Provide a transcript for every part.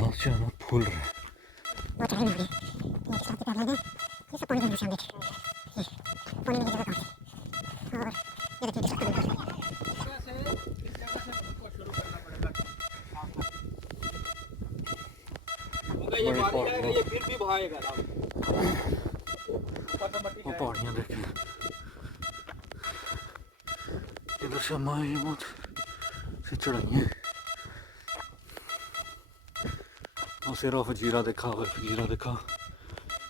सांस जो है ना फूल रहा है। पहाड़ियाँ देखिए, इधर से हमारी बहुत सी चढ़ाइयाँ। और सिर्फ फजीरा देखा, फजीरा देखा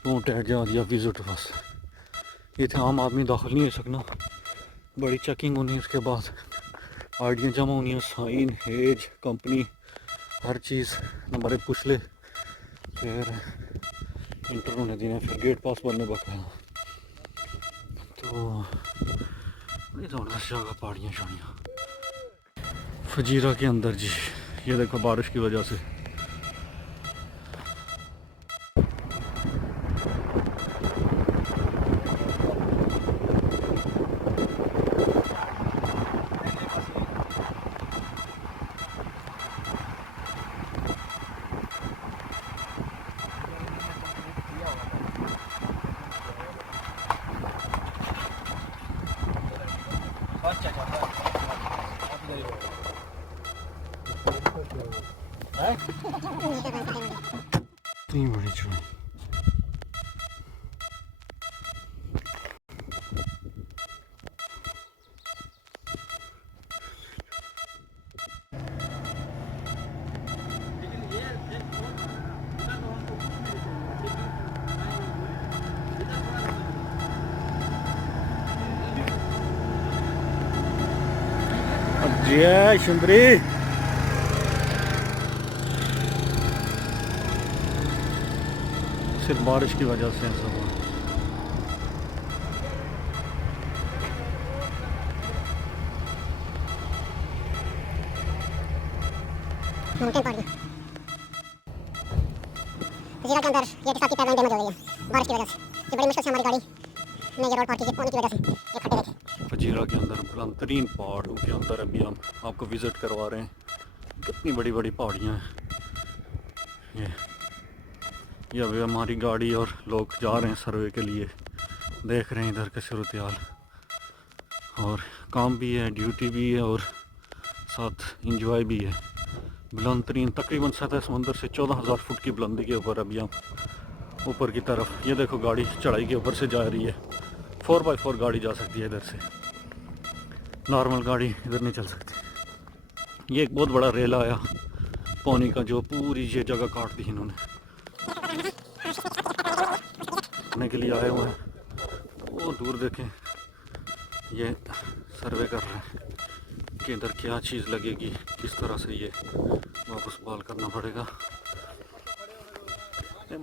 वो टैट जा दिया विजिट बस। ये थे आम आदमी दाखिल नहीं हो सकना, बड़ी चेकिंग होनी है। उसके बाद आईडियाँ जमा होनी है, साइन, एज, कंपनी, हर चीज़, नंबर एक पूछ ले, फिर इंटर होने देना, फिर गेट पास बनने बका। तो बड़ी ज़बरदस्त जगह पहाड़ियाँ शाड़ियाँ फजीरा के अंदर जी। ये देखो बारिश की वजह से इतनी बड़ी चढ़ाई। जय सुंदरी सिर्फ बारिश की वजह से ऐसा हुआ। फजीरा के अंदर ये साथी पैदल डैमेज हो गई है बारिश की वजह से। ये बड़ी मुश्किल से हमारी गाड़ी ने ये रोड पार की है पानी की वजह से। ये खड्डे देखें। फजीरा के अंदर बुलंदतरीन पहाड़ों के अंदर अभी हम आपको विज़िट करवा रहे हैं। कितनी बड़ी बड़ी पहाड़ियाँ हैं। ये अभी हमारी गाड़ी और लोग जा रहे हैं सर्वे के लिए, देख रहे हैं इधर के सूरत हाल। और काम भी है, ड्यूटी भी है और साथ इंजॉय भी है। बुलंदतरीन तकरीबन सतह समंदर से 14,000 फुट की बुलंदी के ऊपर अभी हम ऊपर की तरफ। ये देखो गाड़ी चढ़ाई के ऊपर से जा रही है। 4x4 गाड़ी जा सकती है इधर से, नॉर्मल गाड़ी इधर नहीं चल सकती। ये एक बहुत बड़ा रेल आया पानी का जो पूरी ये जगह काट दी इन्होंने, करने के लिए आए हुए हैं। वो दूर देखें, ये सर्वे कर रहे हैं कि इधर क्या चीज़ लगेगी, किस तरह से ये वापस बहाल करना पड़ेगा।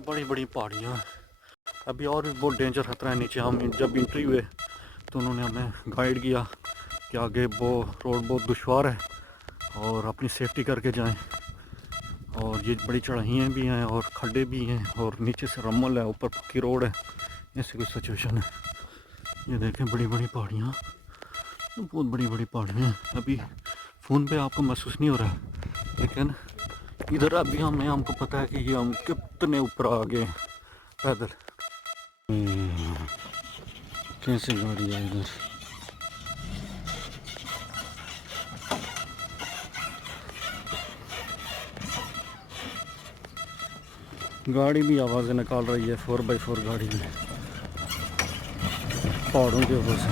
बड़ी बड़ी पहाड़ियाँ अभी और भी बहुत डेंजर खतरा है नीचे। हम जब एंट्री हुए तो उन्होंने हमें गाइड किया कि आगे वो रोड बहुत दुश्वार है और अपनी सेफ्टी करके जाएं। और ये बड़ी चढ़ाइयाँ भी हैं और खड्डे भी हैं और नीचे से रम्मल है, ऊपर पक्की रोड है। ऐसी कुछ सिचुएशन है। ये देखें बड़ी बड़ी पहाड़ियाँ, बहुत बड़ी बड़ी पहाड़ियाँ। अभी फ़ोन पे आपको महसूस नहीं हो रहा है, लेकिन इधर अभी हमको पता है कि ये हम कितने ऊपर आ गए पैदल। कैसे गाड़ी है इधर। गाड़ी भी आवाज़ें निकाल रही है, 4x4 गाड़ी में पहाड़ों के ऊपर से।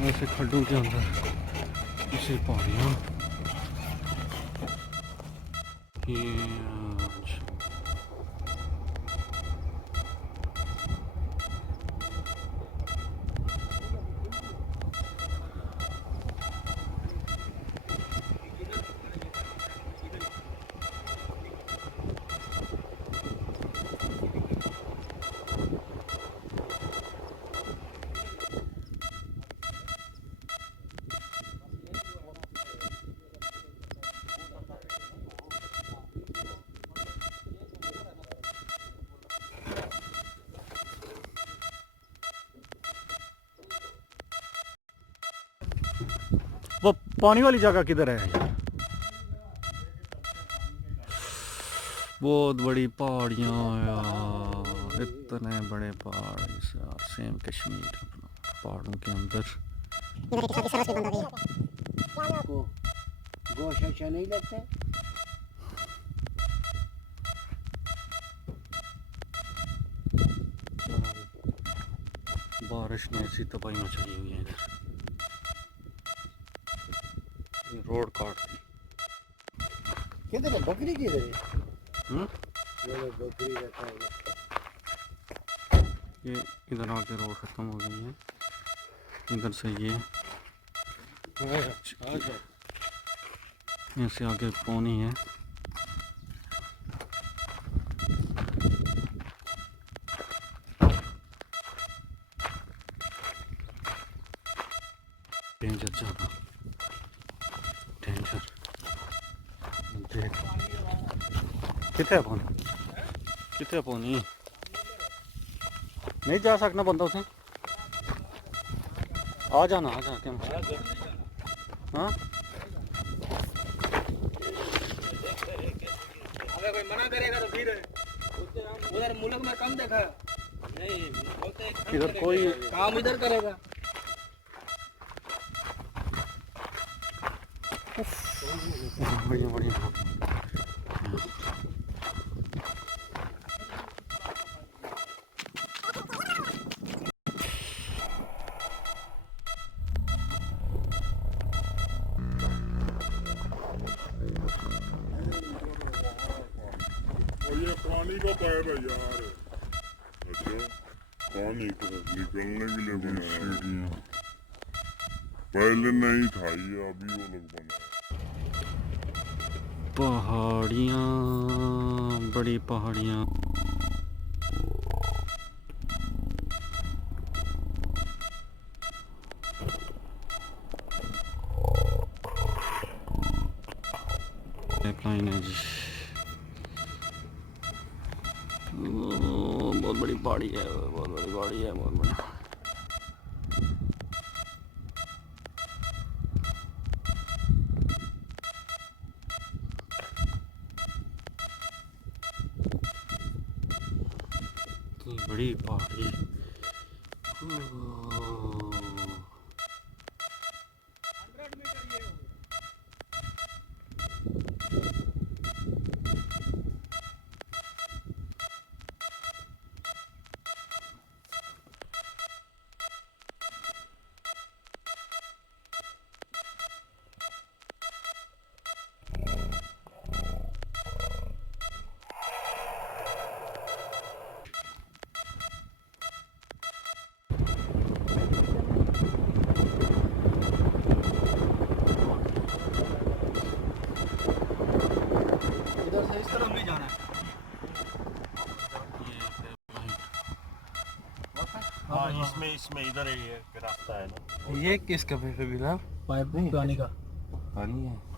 वैसे खड्डों के अंदर इसे पहाड़ियाँ ये पानी वाली जगह किधर है यार? बहुत बड़ी पहाड़ियाँ यार, इतने बड़े पहाड़ यार, सेम कश्मीर पहाड़ों के अंदर। इधर की सरस भी बंद हो गई है। को गोश अच्छा नहीं लगता। बारिश ने ऐसी तबाही मचाई हुई है इधर, रोड काट दी। किधर है बकरी किधर है? ये बकरी रहता है इधर आके रोड खत्म हो गई है, इधर से ये ऐसे आगे पानी है। डेंजर जगह, डेंजर। देख कितने पानी, कितने पानी, नहीं जा सकना बंदा उसे। आ जाना, आ जाना क्या? हाँ अगर कोई मना करेगा तो फिर उधर मुल्क में कम देखा नहीं, इधर कोई काम इधर करेगा। बढ़िया बढ़िया। ये पानी का पाइप है यार। अच्छा, पानी को निकलने के लिए बना सीढ़ियाँ, पहले नहीं था ये, अभी वो लोग बना। पहाड़ियाँ, बड़ी पहाड़ियाँ। लाइन है जी, बहुत बड़ी पहाड़ी है, बहुत बड़ी पहाड़ी है, बहुत बड़ी। बड़ी पहाड़ी। इधर से इस तरफ भी जाना है। हाँ, इसमें इधर ही एक रास्ता है ना। ये किसका फिर बिना पाइप नहीं पानी का पानी है।